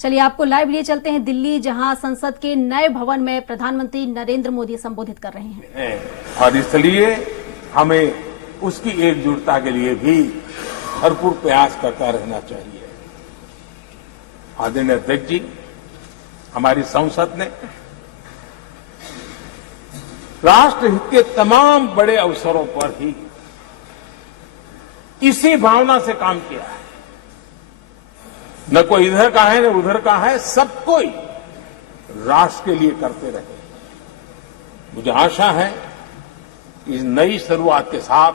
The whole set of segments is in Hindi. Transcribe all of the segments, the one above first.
चलिए आपको लाइव लिए चलते हैं दिल्ली, जहां संसद के नए भवन में प्रधानमंत्री नरेंद्र मोदी संबोधित कर रहे हैं। और इसलिए हमें उसकी एकजुटता के लिए भी भरपूर प्रयास करता रहना चाहिए। आदरणीय अध्यक्ष जी, हमारी संसद ने राष्ट्र हित के तमाम बड़े अवसरों पर ही इसी भावना से काम किया है। न कोई इधर का है न उधर का है, सब कोई राष्ट्र के लिए करते रहे। मुझे आशा है कि इस नई शुरुआत के साथ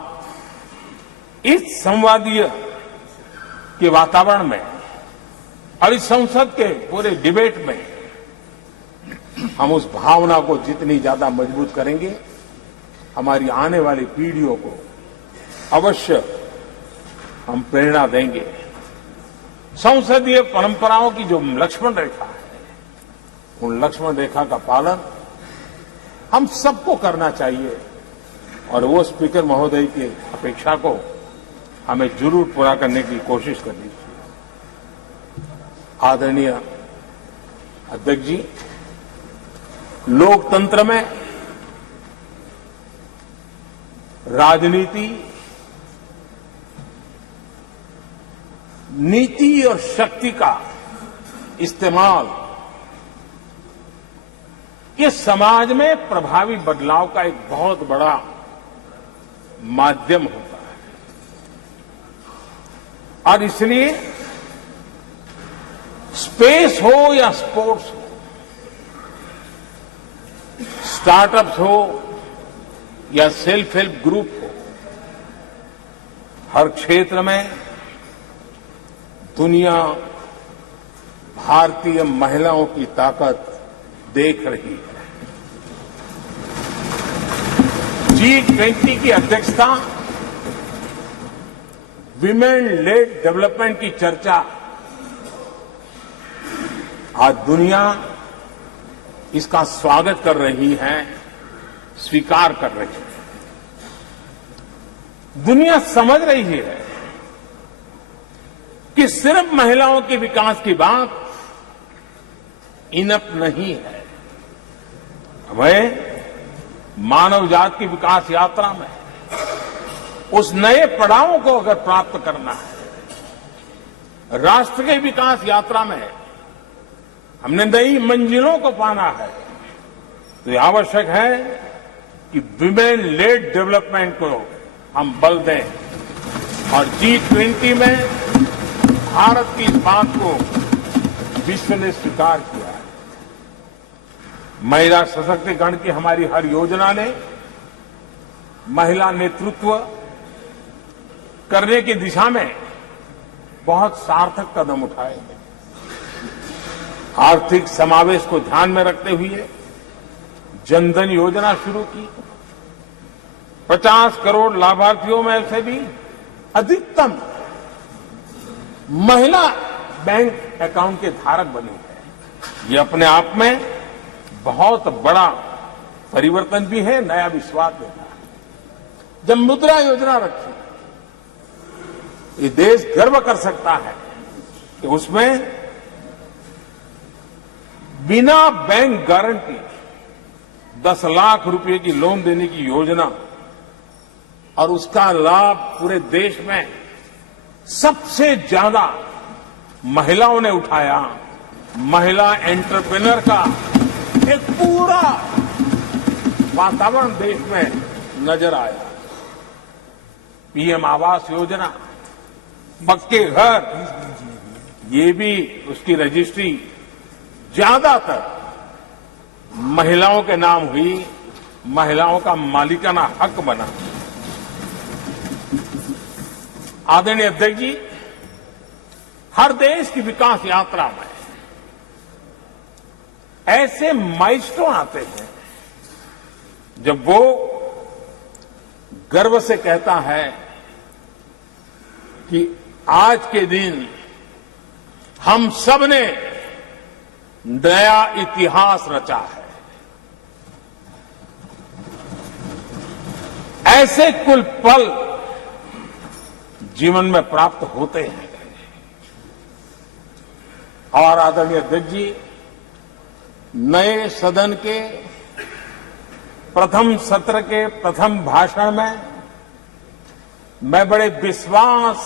इस संवादीय के वातावरण में और इस संसद के पूरे डिबेट में हम उस भावना को जितनी ज्यादा मजबूत करेंगे, हमारी आने वाली पीढ़ियों को अवश्य हम प्रेरणा देंगे। संसदीय परंपराओं की जो लक्ष्मण रेखा है, उन लक्ष्मण रेखा का पालन हम सबको करना चाहिए और वो स्पीकर महोदय की अपेक्षा को हमें जरूर पूरा करने की कोशिश करनी चाहिए। आदरणीय अध्यक्ष जी, लोकतंत्र में राजनीति, नीति और शक्ति का इस्तेमाल ये समाज में प्रभावी बदलाव का एक बहुत बड़ा माध्यम होता है। और इसलिए स्पेस हो या स्पोर्ट्स हो, स्टार्टअप्स हो या सेल्फ हेल्प ग्रुप हो, हर क्षेत्र में दुनिया भारतीय महिलाओं की ताकत देख रही है। G20 की अध्यक्षता, विमेन लेड डेवलपमेंट की चर्चा आज दुनिया इसका स्वागत कर रही है, स्वीकार कर रही है। दुनिया समझ रही है कि सिर्फ महिलाओं के विकास की बात इनफ नहीं है। हमें मानव जाति की विकास यात्रा में उस नए पड़ाव को अगर प्राप्त करना है, राष्ट्र के विकास यात्रा में हमने नई मंजिलों को पाना है, तो ये आवश्यक है कि विमेन लेड डेवलपमेंट को हम बल दें। और G20 में भारत की इस बात को विश्व ने स्वीकार किया है। महिला सशक्तिकरण की हमारी हर योजना ने महिला नेतृत्व करने की दिशा में बहुत सार्थक कदम उठाए हैं। आर्थिक समावेश को ध्यान में रखते हुए जनधन योजना शुरू की। 50 करोड़ लाभार्थियों में से भी अधिकतम महिला बैंक अकाउंट के धारक बनी है। ये अपने आप में बहुत बड़ा परिवर्तन भी है, नया विश्वास देता है। जब मुद्रा योजना रखी, ये देश गर्व कर सकता है कि उसमें बिना बैंक गारंटी 10 लाख रुपए की लोन देने की योजना, और उसका लाभ पूरे देश में सबसे ज्यादा महिलाओं ने उठाया। महिला एंटरप्रेन्योर का एक पूरा वातावरण देश में नजर आया। पीएम आवास योजना, पक्के घर, ये भी उसकी रजिस्ट्री ज्यादातर महिलाओं के नाम हुई, महिलाओं का मालिकाना हक बना। आदरणीय अध्यक्ष जी, हर देश की विकास यात्रा में ऐसे माइलस्टोन आते हैं जब वो गर्व से कहता है कि आज के दिन हम सब ने नया इतिहास रचा है। ऐसे कुल पल जीवन में प्राप्त होते हैं। और आदरणीय अध्यक्ष जी, नए सदन के प्रथम सत्र के प्रथम भाषण में मैं बड़े विश्वास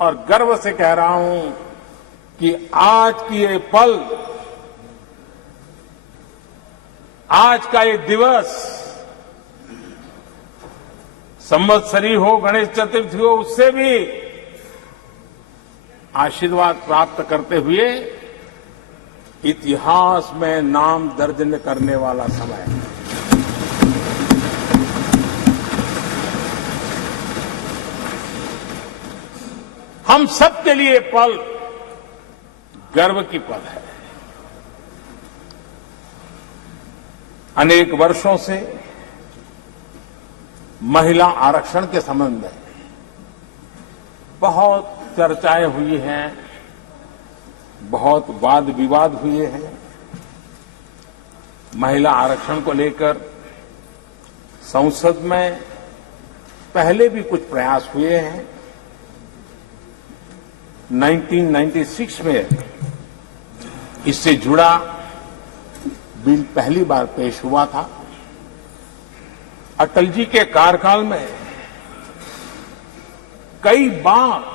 और गर्व से कह रहा हूं कि आज की ये पल, आज का ये दिवस, संवत्सरी हो, गणेश चतुर्थी हो, उससे भी आशीर्वाद प्राप्त करते हुए इतिहास में नाम दर्ज करने वाला समय है। हम सबके लिए पल गर्व की पल है। अनेक वर्षों से महिला आरक्षण के संबंध में बहुत चर्चाएं हुई हैं, बहुत वाद विवाद हुए हैं। महिला आरक्षण को लेकर संसद में पहले भी कुछ प्रयास हुए हैं। 1996 में इससे जुड़ा बिल पहली बार पेश हुआ था। अटल जी के कार्यकाल में कई बार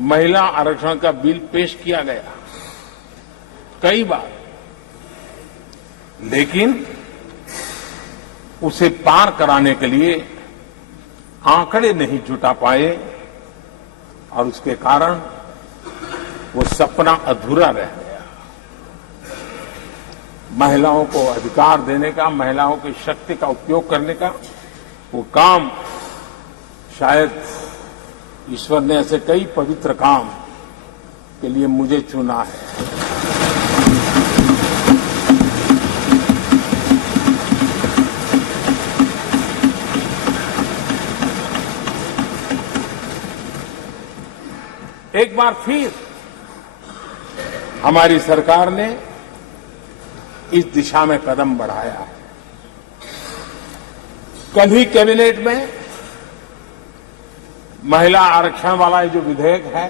महिला आरक्षण का बिल पेश किया गया, कई बार, लेकिन उसे पार कराने के लिए आंकड़े नहीं जुटा पाए और उसके कारण वो सपना अधूरा रह गया। महिलाओं को अधिकार देने का, महिलाओं की शक्ति का उपयोग करने का वो काम, शायद ईश्वर ने ऐसे कई पवित्र काम के लिए मुझे चुना है। एक बार फिर हमारी सरकार ने इस दिशा में कदम बढ़ाया है। कल ही कैबिनेट में महिला आरक्षण वाला जो विधेयक है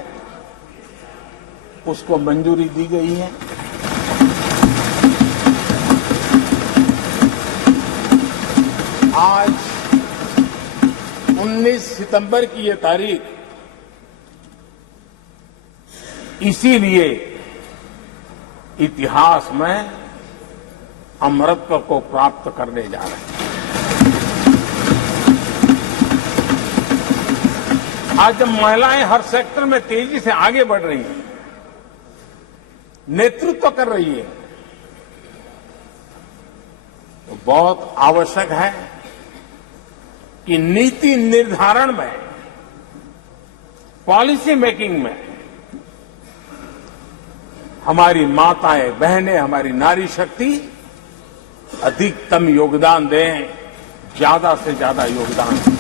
उसको मंजूरी दी गई है। आज 19 सितंबर की ये तारीख इसीलिए इतिहास में अमरत्व को प्राप्त करने जा रहे हैं। आज जब महिलाएं हर सेक्टर में तेजी से आगे बढ़ रही हैं, नेतृत्व कर रही है, तो बहुत आवश्यक है कि नीति निर्धारण में, पॉलिसी मेकिंग में हमारी माताएं, बहनें, हमारी नारी शक्ति अधिकतम योगदान दें, ज्यादा से ज्यादा योगदान दें।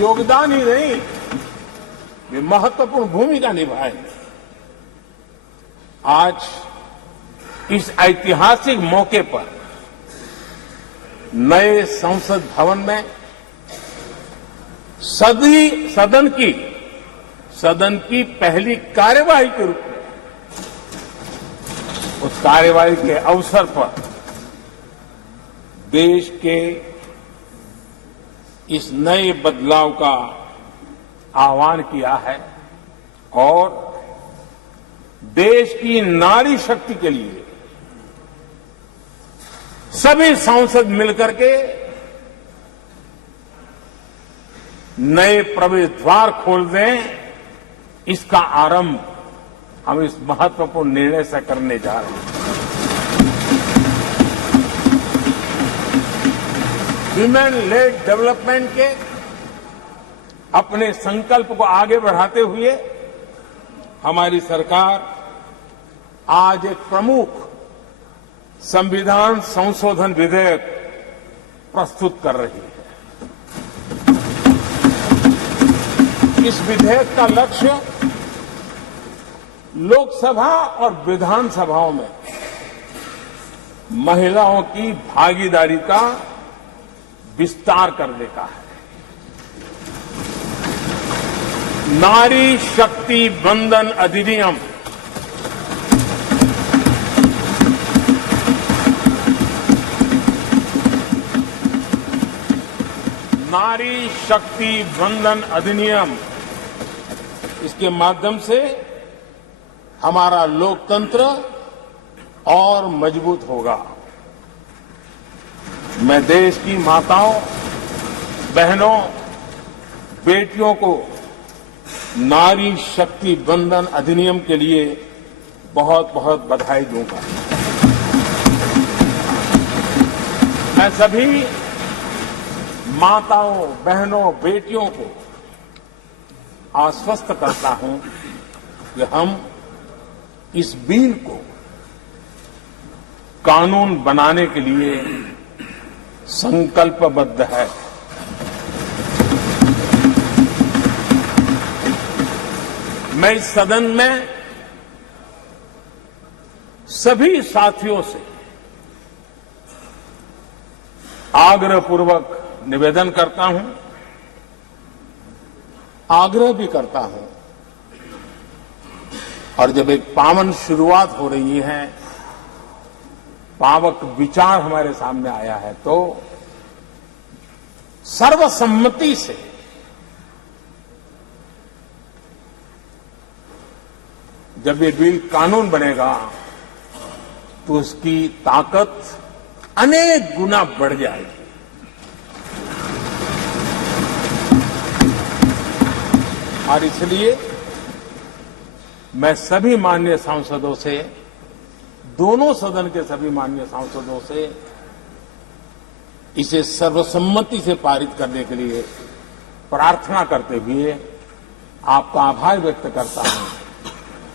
योगदान ही नहीं, वे महत्वपूर्ण भूमिका निभाएं। आज इस ऐतिहासिक मौके पर नए संसद भवन में सदन की पहली कार्यवाही के रूप में, उस कार्यवाही के अवसर पर देश के इस नए बदलाव का आह्वान किया है और देश की नारी शक्ति के लिए सभी सांसद मिलकर के नए प्रवेश द्वार खोल दें, इसका आरंभ हम इस महत्वपूर्ण निर्णय से करने जा रहे हैं। विमेन लेड डेवलपमेंट के अपने संकल्प को आगे बढ़ाते हुए हमारी सरकार आज एक प्रमुख संविधान संशोधन विधेयक प्रस्तुत कर रही है। इस विधेयक का लक्ष्य लोकसभा और विधानसभाओं में महिलाओं की भागीदारी का विस्तार करने का है। नारी शक्ति बंधन अधिनियम नारी शक्ति बंधन अधिनियम, इसके माध्यम से हमारा लोकतंत्र और मजबूत होगा। मैं देश की माताओं, बहनों, बेटियों को नारी शक्ति बंधन अधिनियम के लिए बहुत बहुत बधाई दूंगा। मैं सभी माताओं, बहनों, बेटियों को आश्वस्त करता हूं कि हम इस बिल को कानून बनाने के लिए संकल्पबद्ध है। मैं इस सदन में सभी साथियों से आग्रहपूर्वक निवेदन करता हूं, आग्रह भी करता हूं, और जब एक पावन शुरुआत हो रही है, पावक विचार हमारे सामने आया है, तो सर्वसम्मति से जब ये बिल कानून बनेगा तो उसकी ताकत अनेक गुना बढ़ जाएगी। और इसलिए मैं सभी माननीय सांसदों से, दोनों सदन के सभी माननीय सांसदों से इसे सर्वसम्मति से पारित करने के लिए प्रार्थना करते हुए आपका आभार व्यक्त करता हूं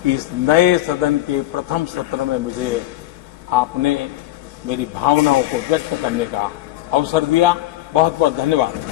कि इस नए सदन के प्रथम सत्र में मुझे आपने मेरी भावनाओं को व्यक्त करने का अवसर दिया। बहुत बहुत धन्यवाद।